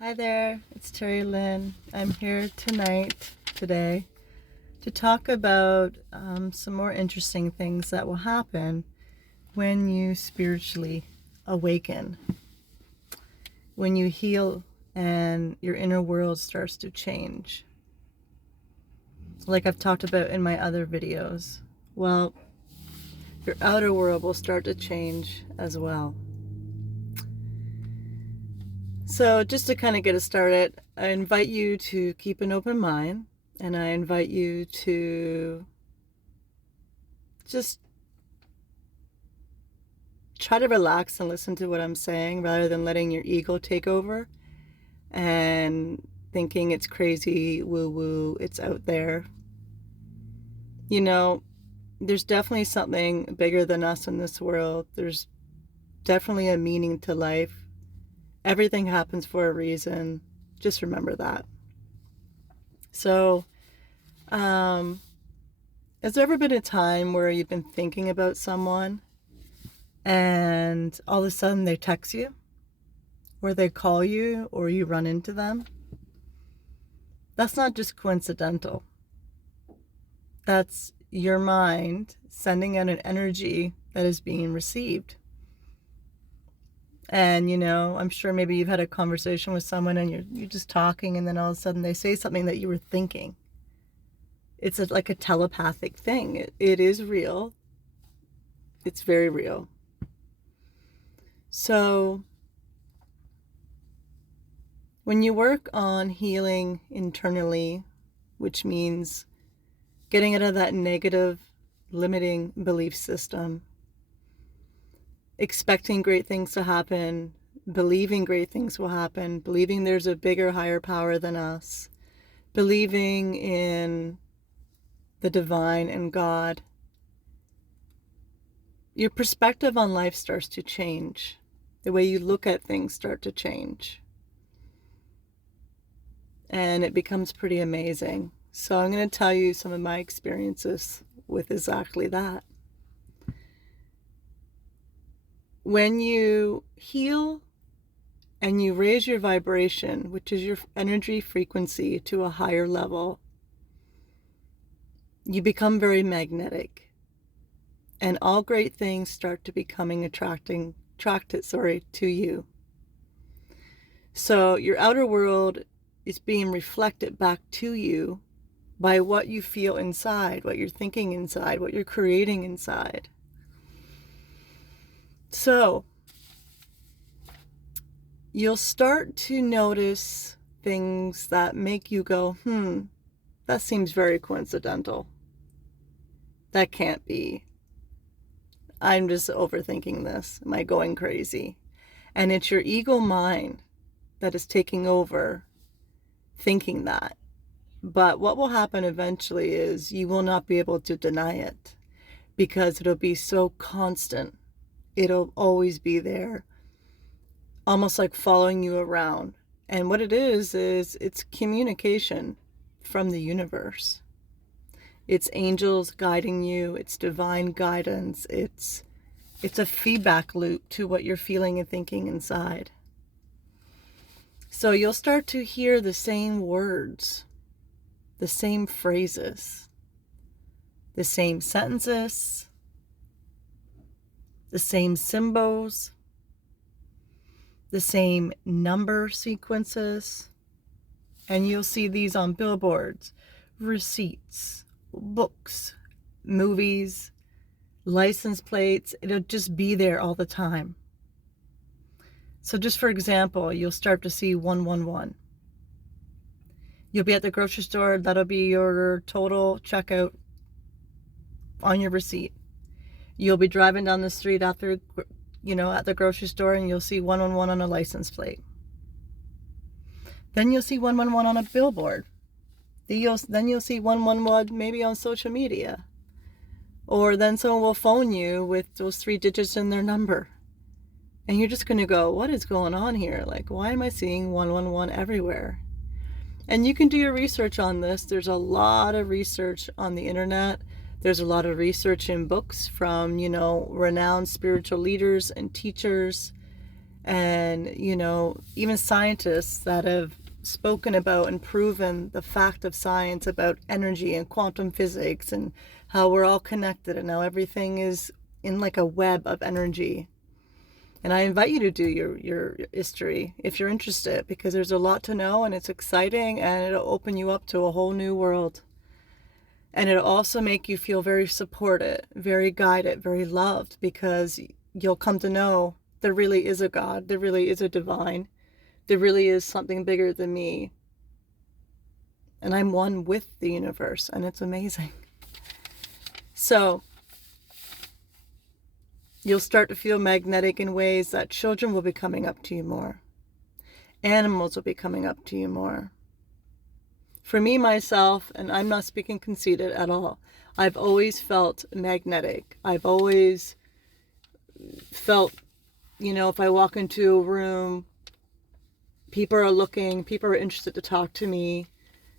Hi there, it's Terry Lynn. I'm here today, to talk about some more interesting things that will happen when you spiritually awaken, when you heal and your inner world starts to change. Like I've talked about in my other videos, well, your outer world will start to change as well. So, just to kind of get us started, I invite you to keep an open mind, and I invite you to just try to relax and listen to what I'm saying rather than letting your ego take over and thinking it's crazy, woo woo, it's out there. You know, there's definitely something bigger than us in this world. There's definitely a meaning to life. Everything happens for a reason. Just remember that. So, um, has there ever been a time where you've been thinking about someone and all of a sudden they text you, or they call you, or you run into them? That's not just coincidental. That's your mind sending out an energy that is being received. And I'm sure maybe you've had a conversation with someone and you're just talking, and then all of a sudden they say something that you were thinking. It's like a telepathic thing. It is real. It's very real. So when you work on healing internally, which means getting out of that negative, limiting belief system, expecting great things to happen, believing great things will happen, believing there's a bigger, higher power than us, believing in the divine and God, your perspective on life starts to change. The way you look at things start to change. And it becomes pretty amazing. So I'm going to tell you some of my experiences with exactly that. When you heal and you raise your vibration, which is your energy frequency, to a higher level, you become very magnetic. And all great things start to becoming attracted to you. So your outer world is being reflected back to you by what you feel inside, what you're thinking inside, what you're creating inside. So you'll start to notice things that make you go, that seems very coincidental. That can't be. I'm just overthinking this. Am I going crazy? And it's your ego mind that is taking over thinking that. But what will happen eventually is you will not be able to deny it, because it'll be so constant. It'll always be there, almost like following you around. And what it is it's communication from the universe. It's angels guiding you, it's divine guidance, it's a feedback loop to what you're feeling and thinking inside. So you'll start to hear the same words, the same phrases, the same sentences, the same symbols, the same number sequences. And you'll see these on billboards, receipts, books, movies, license plates. It'll just be there all the time. So just for example, you'll start to see 111. You'll be at the grocery store, that'll be your total checkout on your receipt. You'll be driving down the street after, at the grocery store, and you'll see 111 on a license plate. Then you'll see 111 on a billboard. Then you'll see 111 maybe on social media. Or then someone will phone you with those 3 digits in their number. And you're just going to go, what is going on here? Like, why am I seeing 111 everywhere? And you can do your research on this. There's a lot of research on the internet. There's a lot of research in books from, renowned spiritual leaders and teachers. And, even scientists that have spoken about and proven the fact of science about energy and quantum physics and how we're all connected and how everything is in like a web of energy. And I invite you to do your history if you're interested, because there's a lot to know and it's exciting and it'll open you up to a whole new world. And it'll also make you feel very supported, very guided, very loved, because you'll come to know there really is a God, there really is a divine, there really is something bigger than me. And I'm one with the universe, and it's amazing. So you'll start to feel magnetic in ways that children will be coming up to you more. Animals will be coming up to you more. For me, myself, and I'm not speaking conceited at all, I've always felt magnetic. I've always felt, if I walk into a room, people are looking, people are interested to talk to me.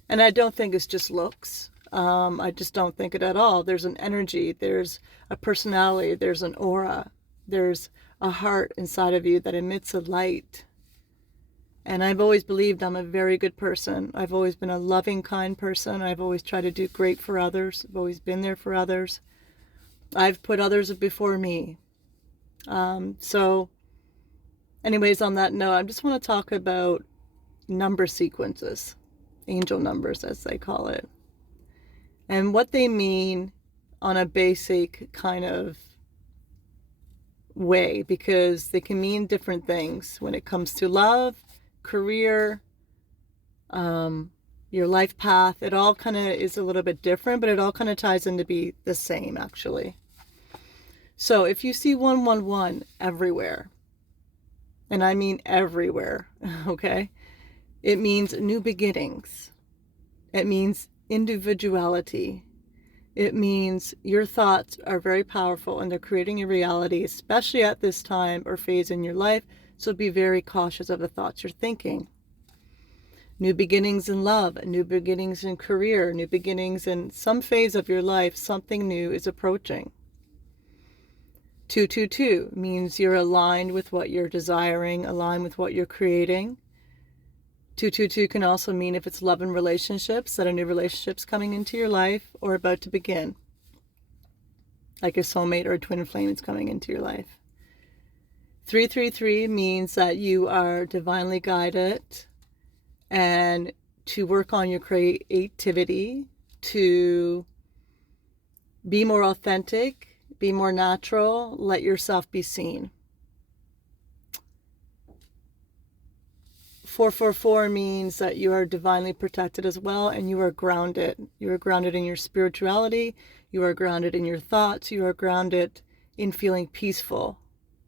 And I don't think it's just looks. I just don't think it at all. There's an energy, there's a personality, there's an aura, there's a heart inside of you that emits a light. And I've always believed I'm a very good person. I've always been a loving, kind person. I've always tried to do great for others. I've always been there for others. I've put others before me. So anyways, on that note, I just want to talk about number sequences, angel numbers as they call it, and what they mean on a basic kind of way, because they can mean different things when it comes to love, career, your life path. It all kind of is a little bit different, but it all kind of ties into be the same actually. So if you see 111 everywhere, and I mean everywhere, okay, it means new beginnings. It means individuality. It means your thoughts are very powerful and they're creating a reality, especially at this time or phase in your life. So be very cautious of the thoughts you're thinking. New beginnings in love, new beginnings in career, new beginnings in some phase of your life, something new is approaching. 222 means you're aligned with what you're desiring, aligned with what you're creating. 222 can also mean if it's love and relationships, that a new relationship's coming into your life or about to begin. Like a soulmate or a twin flame is coming into your life. 333 means that you are divinely guided and to work on your creativity, to be more authentic, be more natural, let yourself be seen. 444 means that you are divinely protected as well, and you are grounded. You are grounded in your spirituality, you are grounded in your thoughts, you are grounded in feeling peaceful,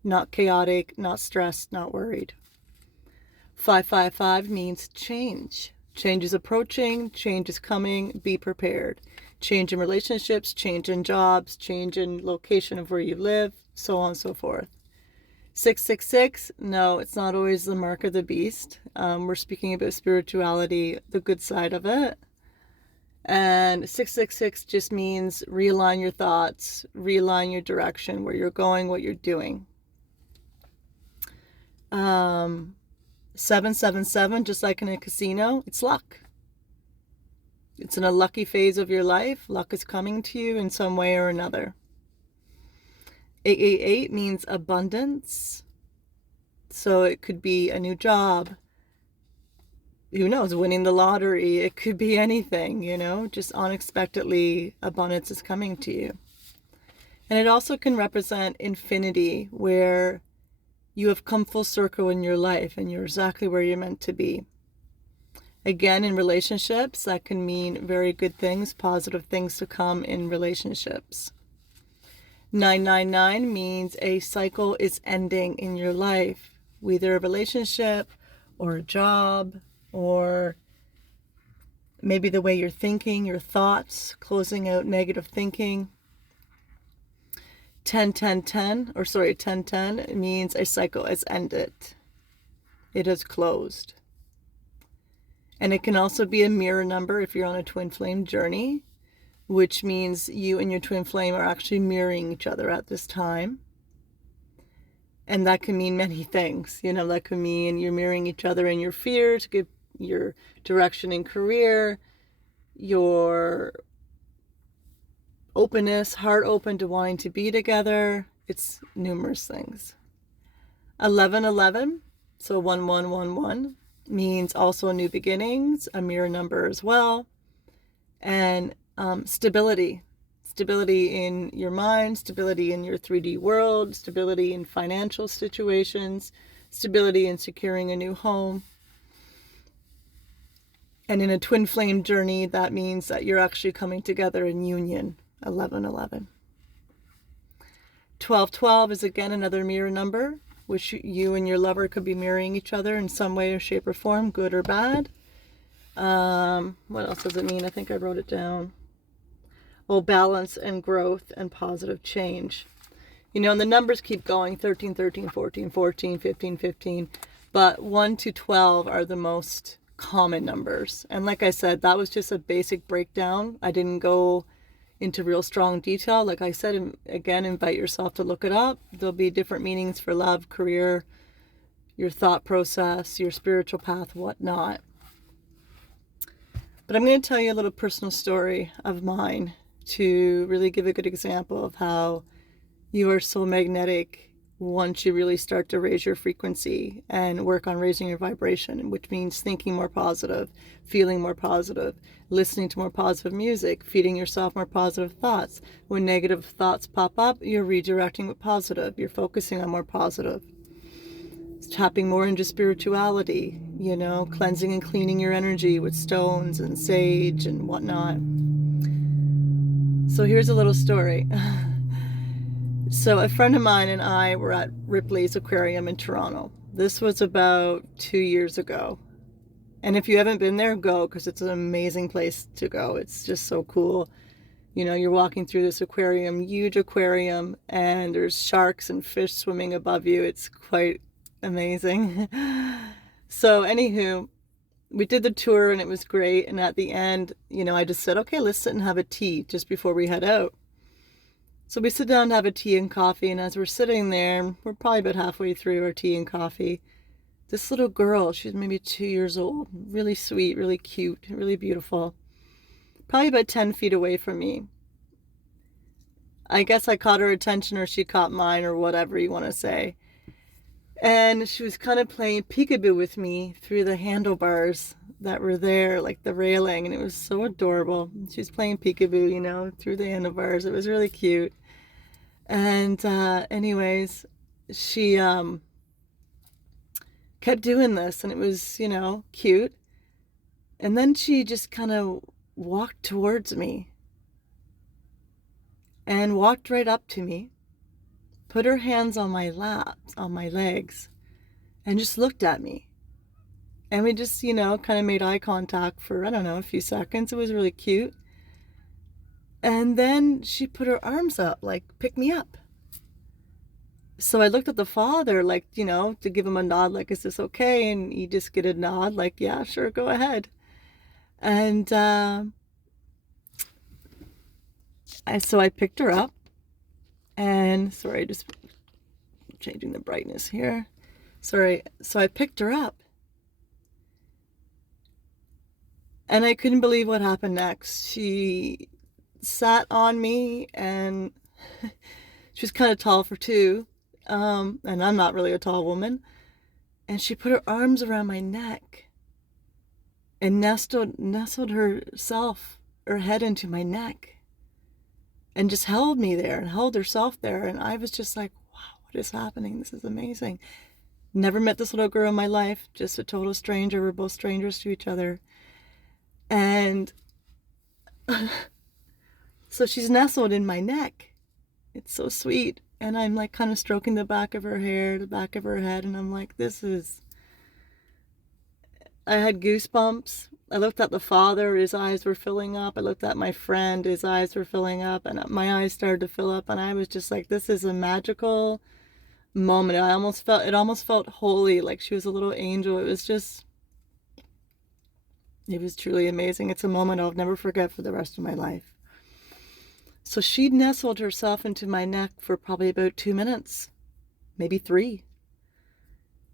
not chaotic, not stressed, not worried. 555 means change. Change is approaching, change is coming, be prepared. Change in relationships, change in jobs, change in location of where you live, so on and so forth. 666, no, it's not always the mark of the beast. We're speaking about spirituality, the good side of it. And 666 just means realign your thoughts, realign your direction, where you're going, what you're doing. 777, just like in a casino, it's luck. It's in a lucky phase of your life. Luck is coming to you in some way or another. 888 means abundance. So it could be a new job. Who knows, winning the lottery. It could be anything, just unexpectedly abundance is coming to you. And it also can represent infinity, where you have come full circle in your life and you're exactly where you're meant to be. Again, in relationships, that can mean very good things, positive things to come in relationships. 999 means a cycle is ending in your life, whether a relationship or a job, or maybe the way you're thinking, your thoughts, closing out negative thinking. 1010 means a cycle has ended. It has closed. And it can also be a mirror number if you're on a twin flame journey, which means you and your twin flame are actually mirroring each other at this time. And that can mean many things. That can mean you're mirroring each other in your fear to give your direction in career, your openness, heart open to wanting to be together. It's numerous things. 1111, so 1111, means also new beginnings, a mirror number as well. And stability. Stability in your mind, stability in your 3D world, stability in financial situations, stability in securing a new home. And in a twin flame journey, that means that you're actually coming together in union. 1111. 1212 is again another mirror number, which you and your lover could be mirroring each other in some way or shape or form, good or bad. What else does it mean? I think I wrote it down. Oh, balance and growth and positive change. And the numbers keep going, 13, 13, 14, 14, 15, 15. But 1 to 12 are the most common numbers. And like I said, that was just a basic breakdown. I didn't go into real strong detail. Like I said, again, invite yourself to look it up. There'll be different meanings for love, career, your thought process, your spiritual path, whatnot. But I'm going to tell you a little personal story of mine to really give a good example of how you are so magnetic once you really start to raise your frequency and work on raising your vibration, which means thinking more positive, feeling more positive, listening to more positive music, feeding yourself more positive thoughts. When negative thoughts pop up, you're redirecting with positive. You're focusing on more positive. Tapping more into spirituality, cleansing and cleaning your energy with stones and sage and whatnot. So here's a little story. So a friend of mine and I were at Ripley's Aquarium in Toronto. This was about 2 years ago. And if you haven't been there, go, because it's an amazing place to go. It's just so cool. You're walking through this aquarium, huge aquarium, and there's sharks and fish swimming above you. It's quite amazing. So anywho, we did the tour and it was great. And at the end, I just said, okay, let's sit and have a tea just before we head out. So we sit down to have a tea and coffee, and as we're sitting there, we're probably about halfway through our tea and coffee, this little girl, she's maybe 2 years old, really sweet, really cute, really beautiful, probably about 10 feet away from me. I guess I caught her attention or she caught mine or whatever you want to say. And she was kind of playing peekaboo with me through the handlebars that were there, like the railing, and it was so adorable. She was playing peekaboo, through the handlebars. It was really cute. And anyways, she kept doing this, and it was, cute. And then she just kind of walked towards me and walked right up to me, put her hands on my laps, on my legs, and just looked at me. And we just, kind of made eye contact for, I don't know, a few seconds. It was really cute. And then she put her arms up, like, pick me up. So I looked at the father, like, to give him a nod, like, is this okay? And he just get a nod, like, yeah, sure, go ahead. And so I picked her up. And, sorry, just changing the brightness here. Sorry. So I picked her up. And I couldn't believe what happened next. She sat on me, and she was kind of tall for two. And I'm not really a tall woman. And she put her arms around my neck and nestled herself, her head into my neck, and just held me there and held herself there. And I was just like, wow, what is happening? This is amazing. Never met this little girl in my life, just a total stranger. We're both strangers to each other. And so she's nestled in my neck. It's so sweet. And I'm like kind of stroking the back of her hair, the back of her head. And I'm like, I had goosebumps. I looked at the father, his eyes were filling up. I looked at my friend, his eyes were filling up. And my eyes started to fill up. And I was just like, this is a magical moment. It almost felt holy, like she was a little angel. It was truly amazing. It's a moment I'll never forget for the rest of my life. So she nestled herself into my neck for probably about 2 minutes. maybe 3.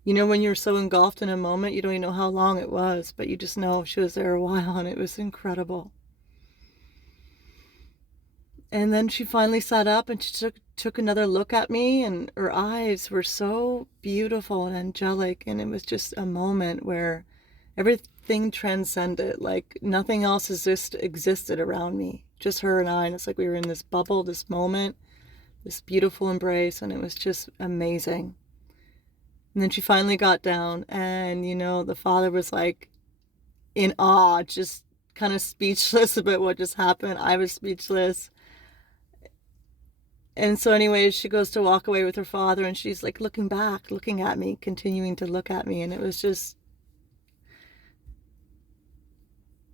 You know, when you're so engulfed in a moment, you don't even know how long it was, but you just know she was there a while, and it was incredible. And then she finally sat up and she took another look at me, and her eyes were so beautiful and angelic, and it was just a moment where everything transcended, like nothing else existed around me, just her and I, and it's like we were in this bubble, this moment, this beautiful embrace, and it was just amazing. And then she finally got down, and you know, the father was like in awe, just kind of speechless about what just happened. I was speechless. And so anyways, she goes to walk away with her father, and she's like looking back, looking at me, continuing to look at me. And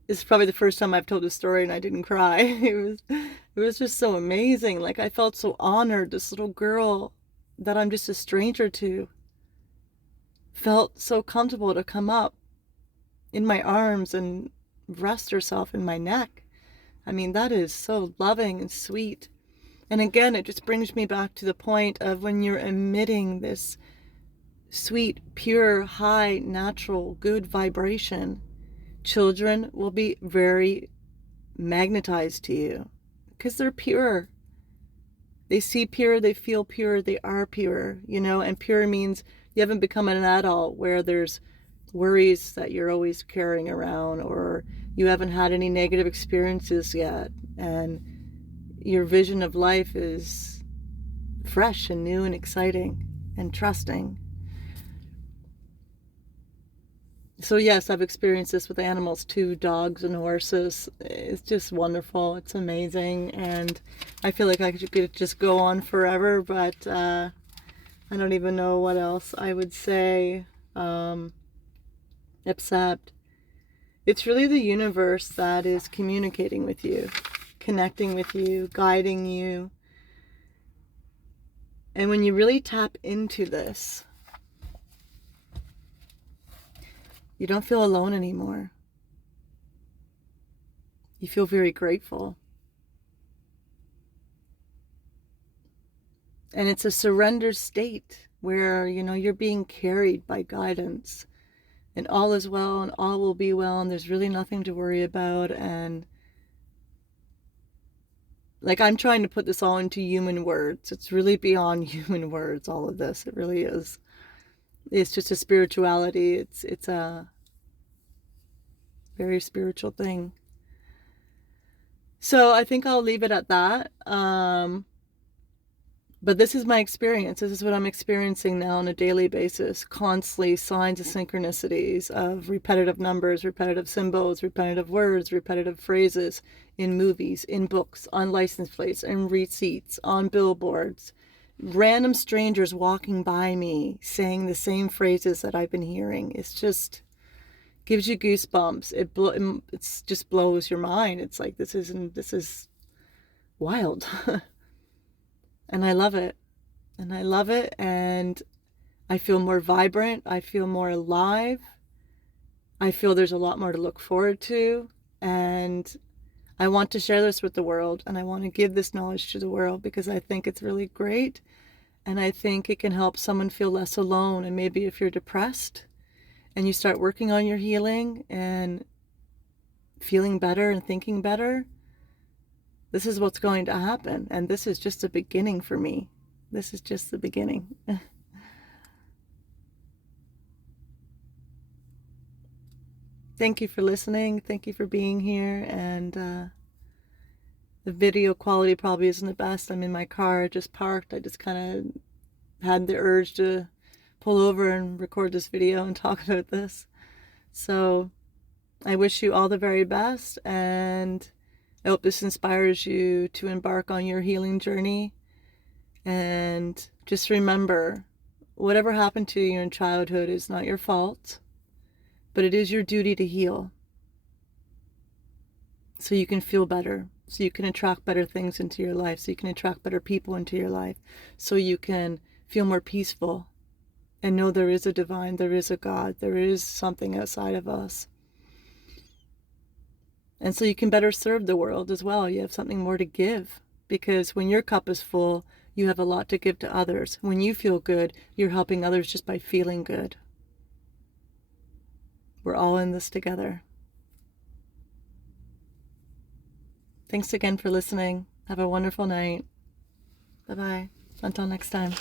it's probably the first time I've told this story and I didn't cry. It was just so amazing. Like, I felt so honored. This little girl that I'm just a stranger to felt so comfortable to come up in my arms and rest herself in my neck. I mean, that is so loving and sweet. And again, it just brings me back to the point of when you're emitting this sweet, pure, high, natural, good vibration, children will be very magnetized to you because they're pure. They see pure, they feel pure, they are pure, you know, and pure means you haven't become an adult where there's worries that you're always carrying around, or you haven't had any negative experiences yet, and your vision of life is fresh and new and exciting and trusting. So yes, I've experienced this with animals too, dogs and horses. It's just wonderful. It's amazing. And I feel like I could just go on forever, but I don't even know what else I would say, except it's really the universe that is communicating with you, connecting with you, guiding you. And when you really tap into this, you don't feel alone anymore. You feel very grateful. And it's a surrender state where, you know, you're being carried by guidance, and all is well and all will be well, and there's really nothing to worry about. And like, I'm trying to put this all into human words. It's really beyond human words, all of this. It really is. It's just a spirituality. It's a very spiritual thing. So I think I'll leave it at that. But this is my experience. This is what I'm experiencing now on a daily basis. Constantly signs of synchronicities of repetitive numbers, repetitive symbols, repetitive words, repetitive phrases in movies, in books, on license plates, in receipts, on billboards. Random strangers walking by me saying the same phrases that I've been hearing. It's just gives you goosebumps. It just blows your mind. It's like, this is wild. And I love it. And I love it. And I feel more vibrant. I feel more alive. I feel there's a lot more to look forward to. And I want to share this with the world. And I want to give this knowledge to the world because I think it's really great. And I think it can help someone feel less alone. And maybe if you're depressed and you start working on your healing and feeling better and thinking better, this is what's going to happen. And this is just the beginning for me. This is just the beginning. Thank you for listening. Thank you for being here. And the video quality probably isn't the best. I'm in my car, just parked. I just kind of had the urge to pull over and record this video and talk about this. So I wish you all the very best, and I hope this inspires you to embark on your healing journey. And just remember, whatever happened to you in childhood is not your fault, but it is your duty to heal so you can feel better, so you can attract better things into your life, so you can attract better people into your life, so you can feel more peaceful and know there is a divine, there is a God, there is something outside of us. And so you can better serve the world as well. You have something more to give, because when your cup is full, You have a lot to give to others. When you feel good, you're helping others just by feeling good. We're all in this together. Thanks again for listening. Have a wonderful night. Bye-bye. Until next time.